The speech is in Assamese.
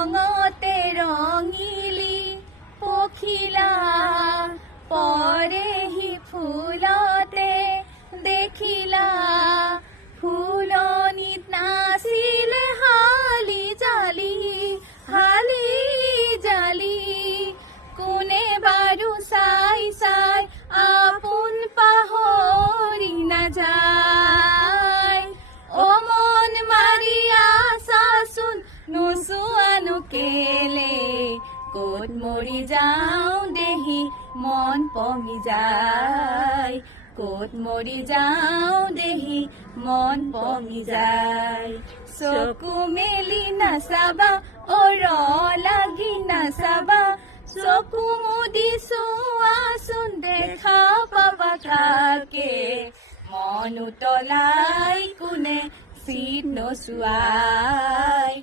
ৰঙতে ৰঙিলি পখিলা পৰেহি ফুলতে দেখিলা ফুলনিত নাচিলে হালি জালি কোনে বাৰু চাই চাই আপোন পাহৰি নাযায় অ মন মাৰি আছাচোন নোচোৱানো কেলে ক'ত মৰি যাওঁ দেহি মন পমি যায় ক'ত মৰি যাওঁ দেহি মন পমি যায় চকু মেলি নাচাবা অৰ লাগি নাচাবা চকু মুদি চোৱাচোন দেখা পাবা কাকে মন উতলাই কোনে চিত নচোৱাই